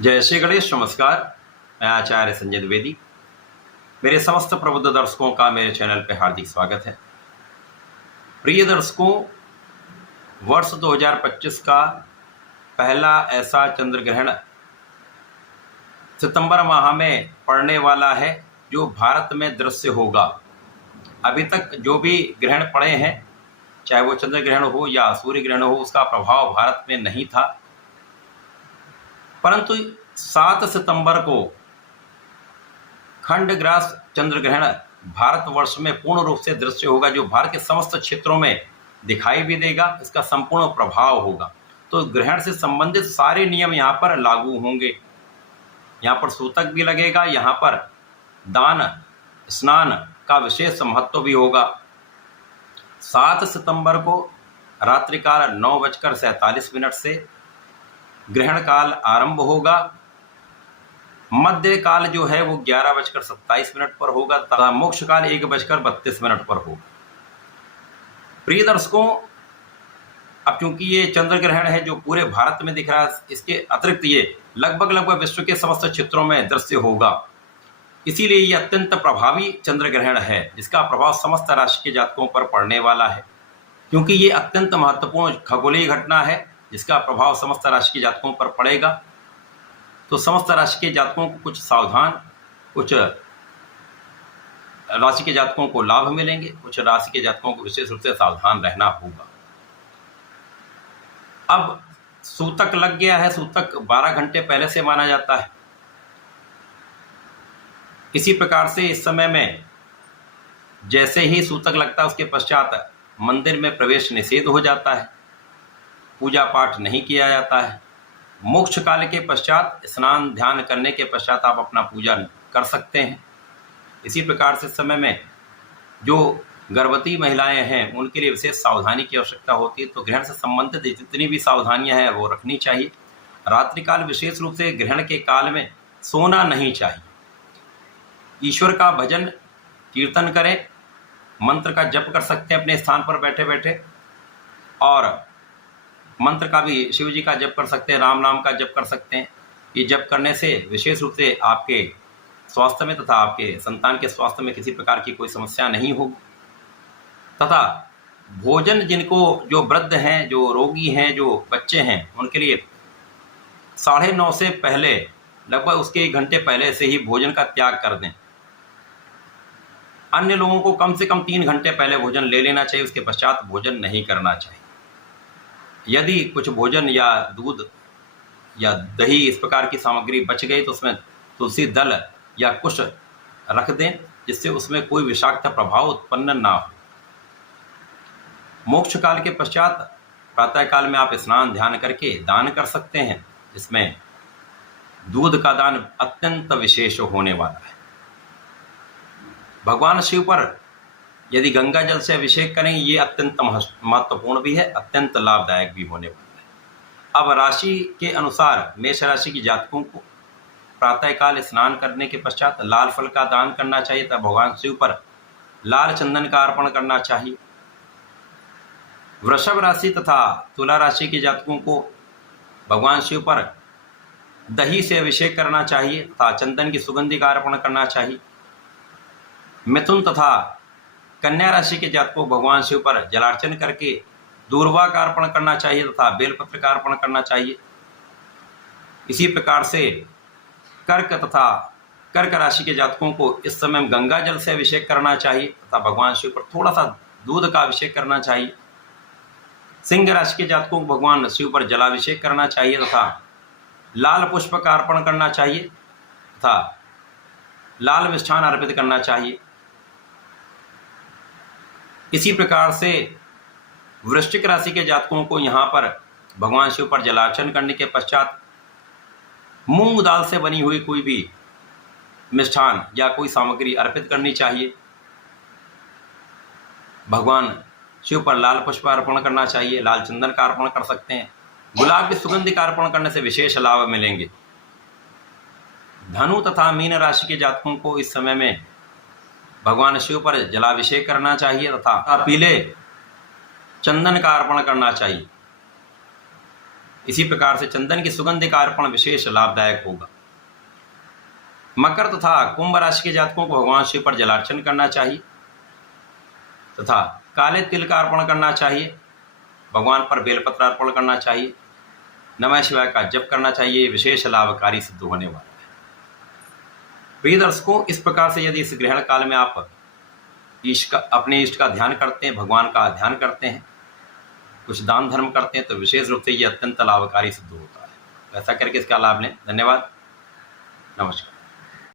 जय श्री गणेश। नमस्कार। मैं आचार्य संजय द्विवेदी। मेरे समस्त प्रबुद्ध दर्शकों का मेरे चैनल पर हार्दिक स्वागत है। प्रिय दर्शकों, वर्ष 2025 का पहला ऐसा चंद्र ग्रहण सितंबर माह में पड़ने वाला है जो भारत में दृश्य होगा। अभी तक जो भी ग्रहण पड़े हैं, चाहे वो चंद्र ग्रहण हो या सूर्य ग्रहण हो, उसका प्रभाव भारत में नहीं था। परंतु 7 सितंबर को खंडग्रास चंद्र ग्रहण भारतवर्ष में पूर्ण रूप से दृश्य होगा, जो भारत के समस्त क्षेत्रों में दिखाई भी देगा। इसका संपूर्ण प्रभाव होगा। तो ग्रहण से संबंधित सारे नियम यहाँ पर लागू होंगे। यहाँ पर सूतक भी लगेगा। यहाँ पर दान स्नान का विशेष महत्व भी होगा। 7 सितंबर को रात्रिकाल 9:47 से ग्रहण काल आरंभ होगा। मध्य काल जो है वो 11:27 पर होगा तथा मोक्ष काल 1:32 पर होगा। प्रिय दर्शकों, अब चूंकि ये चंद्र ग्रहण है जो पूरे भारत में दिख रहा है, इसके अतिरिक्त ये लगभग विश्व के समस्त क्षेत्रों में दृश्य होगा। इसीलिए ये अत्यंत प्रभावी चंद्र ग्रहण है, जिसका प्रभाव समस्त राशि के जातकों पर पड़ने वाला है। क्योंकि ये अत्यंत महत्वपूर्ण खगोलीय घटना है जिसका प्रभाव समस्त राशि के जातकों पर पड़ेगा। तो समस्त राशि के जातकों को कुछ सावधान, कुछ राशि के जातकों को लाभ मिलेंगे, कुछ राशि के जातकों को विशेष रूप से सावधान रहना होगा। अब सूतक लग गया है। सूतक 12 घंटे पहले से माना जाता है। इसी प्रकार से इस समय में जैसे ही सूतक लगता है उसके पश्चात मंदिर में प्रवेश निषेध हो जाता है, पूजा पाठ नहीं किया जाता है। मोक्ष काल के पश्चात स्नान ध्यान करने के पश्चात आप अपना पूजा कर सकते हैं। इसी प्रकार से समय में जो गर्भवती महिलाएं हैं उनके लिए विशेष सावधानी की आवश्यकता होती है। तो ग्रहण से संबंधित जितनी भी सावधानियां हैं वो रखनी चाहिए। रात्रिकाल विशेष रूप से ग्रहण के काल में सोना नहीं चाहिए। ईश्वर का भजन कीर्तन करें, मंत्र का जप कर सकते हैं अपने स्थान पर बैठे बैठे, और मंत्र का भी शिव जी का जप कर सकते हैं, राम नाम का जप कर सकते हैं। ये जप करने से विशेष रूप से आपके स्वास्थ्य में तथा आपके संतान के स्वास्थ्य में किसी प्रकार की कोई समस्या नहीं होगी। तथा भोजन जिनको, जो वृद्ध हैं, जो रोगी हैं, जो बच्चे हैं, उनके लिए 9:30 से पहले, लगभग उसके 1 घंटे पहले से ही भोजन का त्याग कर दें। अन्य लोगों को कम से कम 3 घंटे पहले भोजन ले लेना चाहिए, उसके पश्चात भोजन नहीं करना चाहिए। यदि कुछ भोजन या दूध या दही इस प्रकार की सामग्री बच गई तो उसमें तुलसी दल या कुश रख दें, जिससे उसमें कोई विषाक्त प्रभाव उत्पन्न ना हो। मोक्ष काल के पश्चात प्रातः काल में आप स्नान ध्यान करके दान कर सकते हैं। इसमें दूध का दान अत्यंत विशेष होने वाला है। भगवान शिव पर यदि गंगा जल से अभिषेक करें, ये अत्यंत महत्वपूर्ण भी है, अत्यंत लाभदायक भी होने वाला है। अब राशि के अनुसार मेष राशि की जातकों को प्रातःकाल स्नान करने के पश्चात लाल फल का दान करना चाहिए तथा भगवान शिव पर लाल चंदन का अर्पण करना चाहिए। वृषभ राशि तथा तुला राशि के जातकों को भगवान शिव पर दही से अभिषेक करना चाहिए तथा चंदन की सुगंधि का अर्पण करना चाहिए। मिथुन तथा कन्या राशि के जातकों को भगवान शिव पर जलार्चन करके दूर्वा का अर्पण करना चाहिए तथा बेलपत्र का अर्पण करना चाहिए। इसी प्रकार से कर्क राशि के जातकों को इस समय गंगा जल से अभिषेक करना चाहिए तथा भगवान शिव पर थोड़ा सा दूध का अभिषेक करना चाहिए। सिंह राशि के जातकों को भगवान शिव पर जलाभिषेक करना चाहिए तथा लाल पुष्प का अर्पण करना चाहिए तथा लाल मिष्ठान अर्पित करना चाहिए। इसी प्रकार से वृश्चिक राशि के जातकों को यहाँ पर भगवान शिव पर जलार्चन करने के पश्चात मूंग दाल से बनी हुई कोई भी मिष्ठान या कोई सामग्री अर्पित करनी चाहिए। भगवान शिव पर लाल पुष्प अर्पण करना चाहिए, लाल चंदन का अर्पण कर सकते हैं। गुलाब की सुगंधि का अर्पण करने से विशेष लाभ मिलेंगे। धनु तथा मीन राशि के जातकों को इस समय में भगवान शिव पर जलाभिषेक करना चाहिए तथा पीले चंदन का अर्पण करना चाहिए। इसी प्रकार से चंदन की सुगंध का अर्पण विशेष लाभदायक होगा। मकर तथा कुंभ राशि के जातकों को भगवान शिव पर जलार्चन करना चाहिए तथा काले तिल का अर्पण करना चाहिए, भगवान पर बेलपत्र अर्पण करना चाहिए, नमः शिवाय का जप करना चाहिए। विशेष लाभकारी सिद्ध होने वाला है। प्रिय दर्शकों, इस प्रकार से यदि इस ग्रहण काल में आप अपने इष्ट का ध्यान करते हैं, भगवान का ध्यान करते हैं, कुछ दान धर्म करते हैं, तो विशेष रूप से ये अत्यंत लाभकारी सिद्ध होता है। ऐसा करके इसका लाभ लें। धन्यवाद, नमस्कार।